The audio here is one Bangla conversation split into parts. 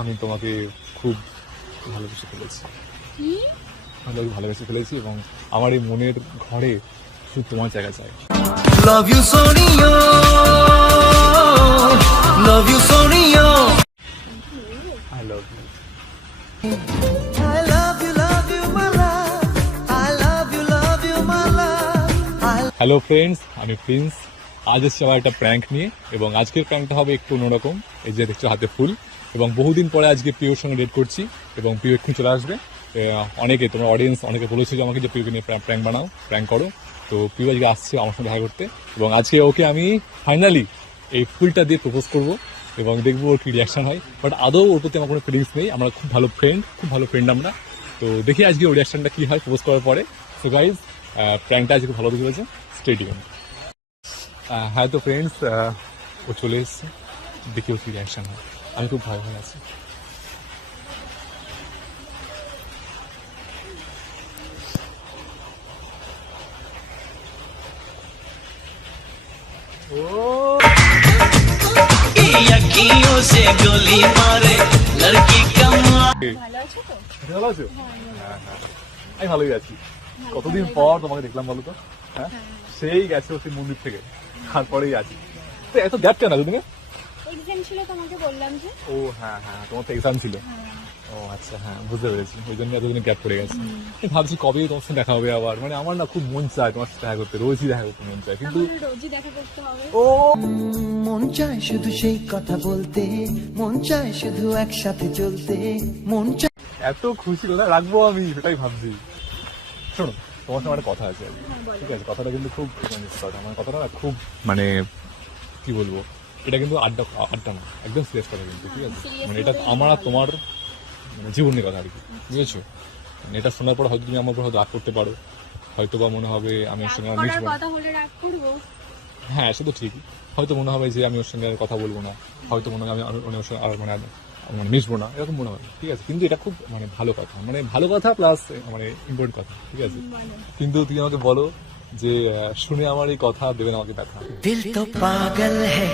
আমি তোমাকে খুব ভালোবেসে ফেলেছি। আমি তোমাকে ভালোবেসে ফেলেছি এবং আমার এই মনের ঘরে শুধু তোমার জায়গা চাই। Love you Sonia, love you Sonia, I love you. I love you my love, I love you my love. Hello friends, আমি প্রিন্স। আজ এসেছি আমার একটা প্র্যাঙ্ক নিয়ে এবং আজকের প্র্যাঙ্কটা হবে একটু অন্যরকম। এই যে দেখছো হাতে ফুল, এবং বহুদিন পরে আজকে প্রিয়র সঙ্গে ডেট করছি এবং প্রিয় এক্ষুনি চলে আসবে। অনেকে তোমার অডিয়েন্স অনেকে বলেছে যে আমাকে যে প্রিয়কে নিয়ে প্র্যাঙ্ক বানাও, প্র্যাঙ্ক করো। তো প্রিয় আজকে আসছে আমার সঙ্গে দেখা করতে এবং আজকে ওকে আমি ফাইনালি এই ফুলটা দিয়ে প্রপোজ করবো এবং দেখবো ওর কি রিয়াকশন হয়। বাট আদৌ ওর প্রতি আমার কোনো ফিলিংস নেই, আমরা খুব ভালো ফ্রেন্ড আমরা। তো দেখি আজকে ওর রিয়াকশনটা কী হয় প্রপোজ করার পরে। সো গাইজ, প্র্যাঙ্কটা আজকে খুব ভালো হতে চলেছে, স্টে টিউনড। হ্যাঁ তো ফ্রেন্ডস, ও চলে এসছে, দেখি ওর কি রিয়াকশন হয়। আমি খুব ভয় আছি। अखियों से गोली मारे लड़की का ভালো আছো তো? ভালো আছো? হ্যাঁ হ্যাঁ, আমি ভালোই আছি। কতদিন পর তোমাকে দেখলাম বলো তো? হ্যাঁ, সেই গেছে ওই মন্দির থেকে, তারপরেই আছি। তো এত গ্যাপ কেন তুমি? এক্সাম ছিল তোমাকে বললাম যে। ও হ্যাঁ হ্যাঁ, তোমার তো এক্সাম ছিল। ও আচ্ছা, হ্যাঁ বুঝতে পেরেছি, ওই জন্য এতদিনে গ্যাপ পড়ে গেছে। আমি ভাবছি কবে তোমার সাথে দেখা হবে আবার, মানে আমার না খুব মন চায় তোমার সাথে দেখা করতে, রোজই দেখা করতে মন চায়, কিন্তু আমারও রোজই দেখা করতে হবে। ও মন চায় শুধু সেই কথা বলতে, মন চায় শুধু একসাথে চলতে, মন চায় এত খুশি কোথায় রাখবো আমি, সেটাই ভাবছি। শোনো, তোমার সঙ্গে একটা কথা আছে আর কি। ঠিক আছে, কথাটা কিন্তু খুব কথা, মানে কথাটা না খুব মানে কি বলবো, এটা কিন্তু আড্ডা না, একদম সিরিয়াস কথা কিন্তু। ঠিক আছে, মানে এটা আমার আর তোমার মানে জীবনের কথা আর কি, বুঝেছো? মানে এটা শোনার পর হয়তো তুমি আমার উপর হয়তো রাগ করতে পারো, হয়তো বা মনে হবে আমি ওর সঙ্গে আর করার মিশবো না। কথা হলে রাগ করবো? হ্যাঁ সে তো ঠিকই, হয়তো মনে হবে যে আমি ওর সঙ্গে আর কথা বলবো না, হয়তো মনে হবে আমি ওর সঙ্গে আর মানে মিশবো না, এরকম মনে হবে। ঠিক আছে, কিন্তু এটা খুব মানে ভালো কথা, মানে ভালো কথা প্লাস মানে ইম্পর্টেন্ট কথা। ঠিক আছে, বলো। কিন্তু তুমি আমাকে বলো যে শুনে আমার এই কথা দেবেন আমাকে ব্যথা। दिल तो पागल है,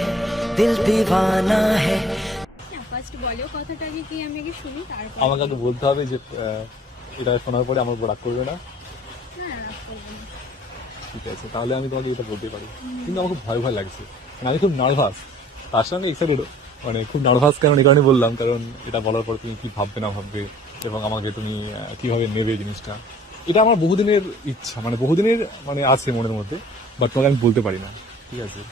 दिल दीवाना है। ফার্স্ট বলো কথাটা আগে, কি আমি আগে শুনি তারপর। আমাকে আগে বলতে হবে যে এটা শোনার পরে আমার উপর রাগ করবে না। হ্যাঁ, রাগ করবো না। ঠিক আছে, তাহলে আমি তোমাকে এটা বলতে পারি, কিন্তু আমার খুব ভয় লাগছে, মানে আমি খুব নার্ভাস, তার সঙ্গে এক্সাইটেডও। মানে খুব নার্ভাস কারণ এই কারণে বললাম, কারণ এটা বলার পর তুমি কি ভাববে না ভাববে, এবং আমাকে তুমি কিভাবে নেবে জিনিসটা। এটা আমার বহুদিনের ইচ্ছা, মানে বহুদিনের মানে আছে মনের মধ্যে, বাট তোমাকে আমি বলতে পারি না। ঠিক আছে,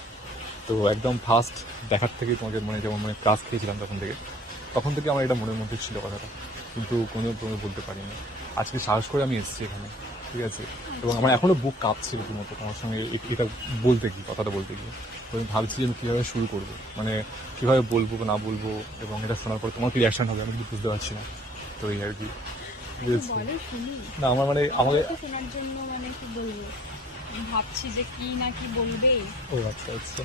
তো একদম ফার্স্ট দেখার থেকে তোমাকে মানে যেমন মানে ক্লাস খেয়েছিলাম তখন থেকে আমার এটা মনের মধ্যে ছিল কথাটা, কিন্তু কোনো তোমাকে বলতে পারিনি। আজকে সাহস করে আমি এসেছি এখানে। ঠিক আছে, এবং আমার এখনো বুক কাঁপছে রীতিমতো তোমার সঙ্গে এটা বলতে গিয়ে, কথাটা বলতে গিয়ে। তো আমি ভাবছি আমি কীভাবে শুরু করবো, মানে কীভাবে বলবো না বলবো, এবং এটা শোনার পর তোমার কি রিয়াকশন হবে আমি কিন্তু বুঝতে পারছি না। তো এই আর কি বুঝেছি। বলো শুনি। না আমার মানে আমাকে তো শোনার জন্য মানে কি বলবো, আমি ভাবছি যে কি না কি বলবে। ও আচ্ছা আচ্ছা,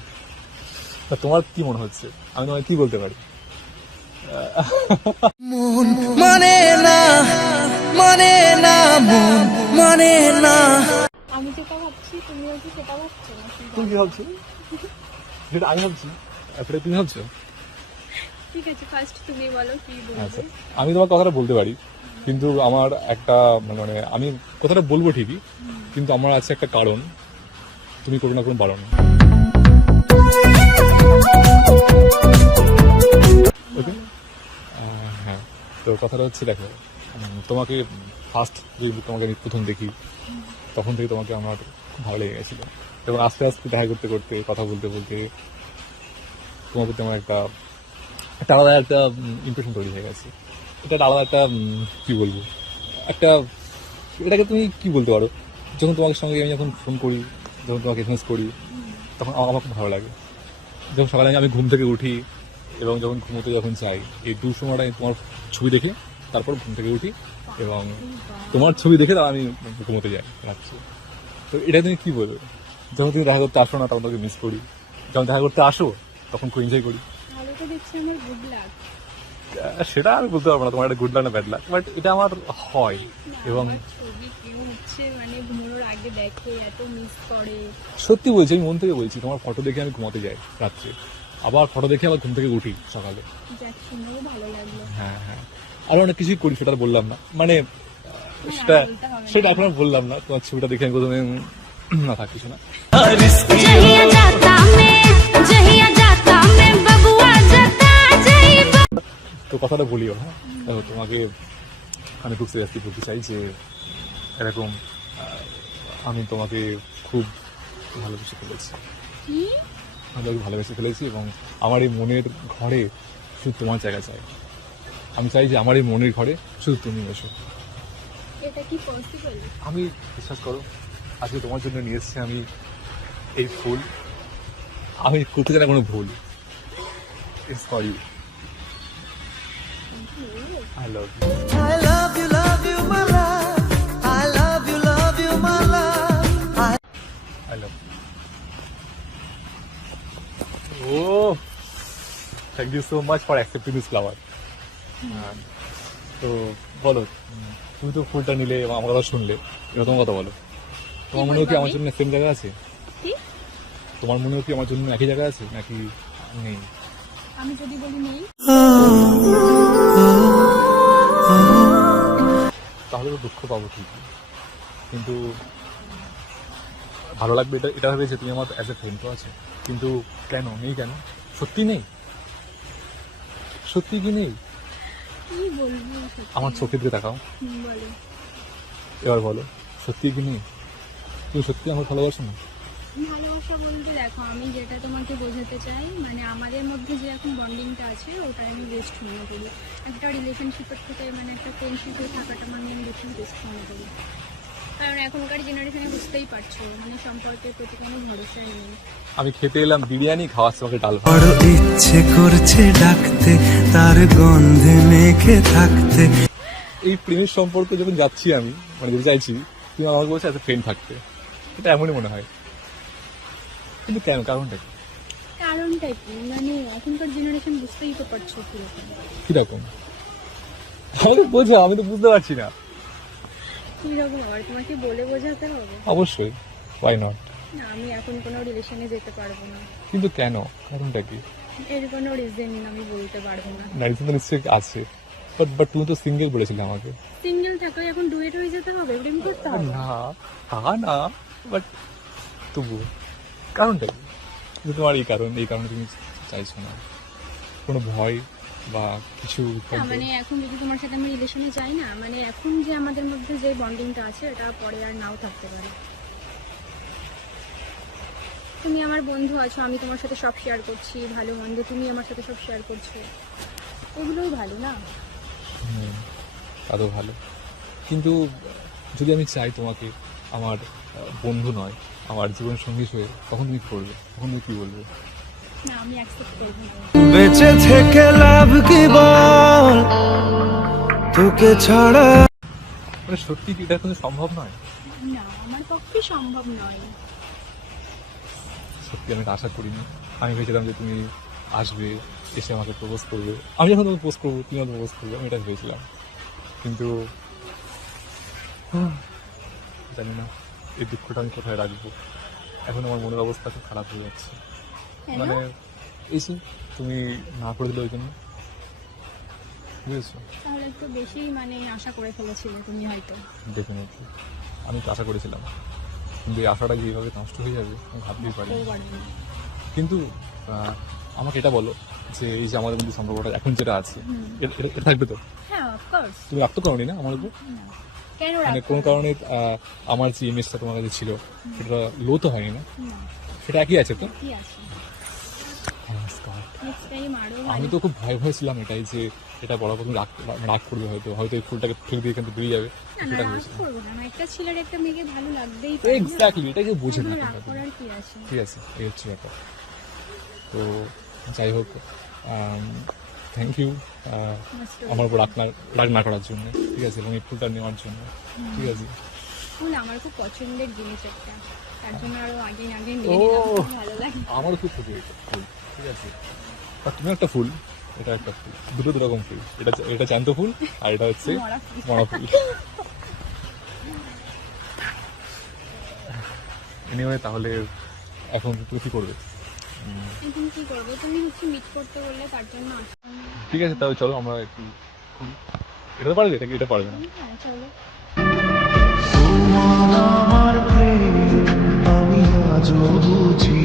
তা তোমার কি মনে হচ্ছে আমি তোমাকে কি বলতে পারি? মন মানে না, মানে না, মন মানে না। আমি যেটা ভাবছি তুমিও কি সেটা ভাবছো নাকি? তুমি কি ভাবছো? যেটা আমি ভাবছি সেটা তুমি ভাবছো? ঠিক আছে, ফার্স্ট তুমি বলো কি আচ্ছা, বলবে। আমি তোমার কথাটা বলতে পারি, কিন্তু আমার একটা মানে আমি কথাটা বলবো ঠিকই, কিন্তু আমার আছে একটা কারণ, তুমি কোনো না কোনো বারণ। ওকে, হ্যাঁ, তো কথাটা হচ্ছে দেখো, তোমাকে ফার্স্ট যে তোমাকে আমি প্রথম দেখি তখন থেকে তোমাকে আমার খুব ভালো লেগে গেছিলো, এবং আস্তে আস্তে দেখা করতে করতে কথা বলতে বলতে তোমার প্রতি আমার একটা আলাদা একটা ইমপ্রেশন তৈরি হয়ে গেছে। এটা একটা আলাদা একটা কি বলবো, একটা এটাকে তুমি কি বলতে পারো, যখন তোমার সঙ্গে আমি যখন ফোন করি, যখন তোমাকে এসএমএস করি, তখন আমার খুব ভালো লাগে। যখন সকালে আমি ঘুম থেকে উঠি এবং যখন ঘুমোতে যখন চাই, এই দু সময়টাই তোমার ছবি দেখে তারপর ঘুম থেকে উঠি, এবং তোমার ছবি দেখে আমি ঘুমোতে যাই রাত্রে। তো এটা তুমি কি বলবে, যখন তুমি দেখা করতে আসো না তখন তোকে মিস করি, যখন দেখা করতে আসো তখন খুব এনজয় করি। তাহলে তো দেখছি আমার গুড লাক। সেটা আমি বলতে পারবো না তোমার একটা গুড লাক না ব্যাড লাক, বাট এটা আমার হয়। এবং ছবি কেউ হচ্ছে মানে ঘুমানোর আগে দেখে, এত মিস করে। সত্যি বলছি, আমি মন থেকে বলছি, তোমার ফটো দেখে আমি ঘুমাতে যাই রাত্রে, আবার ফটো দেখে আবার ঘুম থেকে উঠি সকালে। যাক, শুনেও ভালো লাগলো। হ্যাঁ হ্যাঁ, আর অনেক কিছুই করি, সেটা আর বললাম না, মানে সেটা বলতে হবে না। সেটা এখন আর বললাম না। তোমার ছবিটা দেখে আমি প্রথমে না থাক কিছু না। তো কথাটা বলিও, হ্যাঁ দেখো তোমাকে আমি খুব সিরিয়াসলি বলতে চাই যে এরকম আমি তোমাকে খুব ভালোবেসে ফেলেছি, কি? আমি তোমাকে ভালোবেসে ফেলেছি এবং আমার এই মনের ঘরে শুধু তোমার জায়গা চাই। আমি চাই যে আমার এই মনের ঘরে শুধু তুমি এসো। এটা কি পসিবল? আমি বিশ্বাস করো, আজকে তোমার জন্য নিয়ে এসেছি আমি এই ফুল। আমি করতে চাই না কোনো ভুল। It's for you, I love you. I love you, my love. I love you, my love. I love you. Oh, thank you so much for accepting this flower. তো বলো, তুমি তো ফুলটা নিলে এবং আমার কথা শুনলে, এবার তোমার কথা বলো। তোমার মনেও কি আমার জন্য সেম জায়গা আছে? কি? তোমার মনেও কি আমার জন্য একই জায়গা আছে নাকি নেই? আমি যদি বলি নেই, তাহলে তো দুঃখ পাবো ঠিকই, কিন্তু ভালো লাগবে এটা এটা ভেবে যে তুমি আমার অ্যাজ এ ফ্রেন্ড তো আছে, কিন্তু কেন নেই? কেন সত্যি নেই? সত্যি কি নেই? কি বলবো সত্যি? আমার চোখের দিকে তাকাও, বলো। এবার বলো সত্যি কি নেই? তুমি সত্যি আমার ভালোবাসো না? ভালোবাসা বলতে দেখো, আমি যেটা তোমাকে বোঝাতে চাই, মানে আমাদের মধ্যে যে এখন বন্ডিংটা আছে ওটা আমি বেস্ট মনে করি। একটা রিলেশনশিপের থেকে মানে একটা ফ্রেন্ডশিপে থাকাটা মানে আমি বেশি বেস্ট মনে করি। কারণ এখনকার জেনারেশনে বুঝতেই পারছো, মানে সম্পর্কের প্রতি কোনো ভরসাই নেই। আমি খেতে এলাম বিরিয়ানি, খাওয়ার তোমাকে ডাল ভাত। বড় ইচ্ছে করছে ডাকতে, তার গন্ধে মেখে থাকতে। এই প্রেমের সম্পর্কে যখন যাচ্ছি আমি, মানে যেতে চাইছি, তুমি আমাকে বলছো এত ফ্রেন্ড থাকতে, এটা এমনই মনে হয়। কিন্তু কেন? কারণটা কি? কারণটা কি, মানে এখনকার জেনারেশন বুঝতেই তো পারছো কিরকম। কিরকম? আমাকে বোঝো, আমি তো বুঝতে পারছি না। কিরকম আবার তোমাকে বলে বোঝাতে হবে? অবশ্যই, ওয়াই নট? না, আমি এখন কোনো রিলেশনে যেতে পারবো না। কিন্তু কেন? কারণটা কি? এর কোনো রিজন আমি বলতে পারবো না। না, রিজন তো নিশ্চয়ই আছে, বাট তুমি তো সিঙ্গেল বলেছিলে আমাকে। সিঙ্গেল থাকলে এখন ডুয়েট হয়ে যেতে হবে, প্রেম করতে হবে? না, তা না, বাট তবু কারণটা কি? যে তোমার এই কারণে তুমি চাইছো না? কোনো ভয় বা কিছু? না, মানে এখন যদি তোমার সাথে আমি রিলেশনে যাই না, মানে এখন যে আমাদের মধ্যে যে বন্ডিংটা আছে এটা পরে আর নাও থাকতে পারে। তুমি আমার বন্ধু আছো, আমি তোমার সাথে সব শেয়ার করছি, ভালো মন্দ তুমি আমার সাথে সব শেয়ার করছো, এগুলোই ভালো না? তা তো ভালো, কিন্তু যদি আমি চাই তোমাকে আমার বন্ধু নয়, আমার জীবন সঙ্গী হয়ে, তখন তুমি কি করবে? তখন তুমি কি বলবে? না, আমি অ্যাকসেপ্ট করবো না। বেঁচে থেকে লাভ কি বল, তোকে ছাড়া। মানে সত্যি কি এটা কিন্তু সম্ভব নয়? না, আমার পক্ষে সম্ভব নয়। সত্যি আমি এটা আশা করিনি। আমি ভেবেছিলাম যে তুমি আসবে, এসে আমাকে প্রপোজ করবে, আমি যখন তোমাকে প্রপোজ করবো তুমি আমাকে প্রপোজ করবে, আমি এটা ভেবেছিলাম। কিন্তু জানি না এই দুঃখটা আমি কোথায় রাখবো। এখন আমার মনের অবস্থা খুব খারাপ হয়ে যাচ্ছে। কেন? মানে এসে তুমি না করে দিলে ওই জন্য, বুঝেছো? তাহলে একটু বেশি মানে আশা করে ফেলেছিলে তুমি হয়তো। ডেফিনেটলি আমি তো আশা করেছিলাম, কিন্তু এই আশাটা যে এইভাবে নষ্ট হয়ে যাবে আমি ভাবতেই পারি। ভাবতেও পারিনি। কিন্তু আমাকে এটা বলো যে এই যে আমাদের মধ্যে সম্পর্কটা এখন যেটা আছে, হুম। এটা থাকবে তো? হ্যাঁ, অফকোর্স। তুমি রাখতে পারোনি না আমার উপর? কেন মানে রাখবো? কোনো কারণে আমার যে ইমেজটা তোমার কাছে ছিল সেটা লো তো হয়নি না? না, সেটা একই আছে তো? কি আছে? Thanks God. নেক্সট টাইম আরো আমি তো খুব ভয় ছিলাম এটাই যে এটা বড় কোনো রাগ করবে, হয়তো এই ফুলটাকে ফেলে দিয়ে এখান থেকে বেরিয়ে যাবে, না সেটা রাগ হয়েছিল। করবো না, একটা ছেলের একটা মেয়েকে ভালো লাগবেই পারে না? এক্স্যাক্টলি, এটাকে বোঝে না এগুলো রাগ কিন্তু। করার কি আছে? ঠিক আছে, এই হচ্ছে ব্যাপার। তো যাই হোক, থ্যাংক ইউ আমার উপর রাগ না করার জন্য, ঠিক আছে, এবং এই ফুলটা নেওয়ার জন্য, ঠিক আছে। ফুল আমার খুব পছন্দের জিনিস একটা, তার জন্য আরো আগে আগে ও। নিয়ে নিলাম, খুব ভালো লাগে। আমারও খুব ফুল, ঠিক আছে। আর তুমি একটা ফুল, এটা একটা ফুল, দুটো রকম ফুল, এটা জ্যান্ত ফুল আর এটা হচ্ছে মরা ফুল। মরা ফুল। এনিওয়ে, তাহলে এখন তুমি কি করবে? এখন কি করবো, তুমি হচ্ছে মিট করতে বললে তার জন্য আসলাম। ঠিক আছে, তাহলে চলো আমরা একটু এটা তো পারবে, এটা পারবে না। হ্যাঁ চলো। তোমার আমার প্রেম আমি আজও বুঝি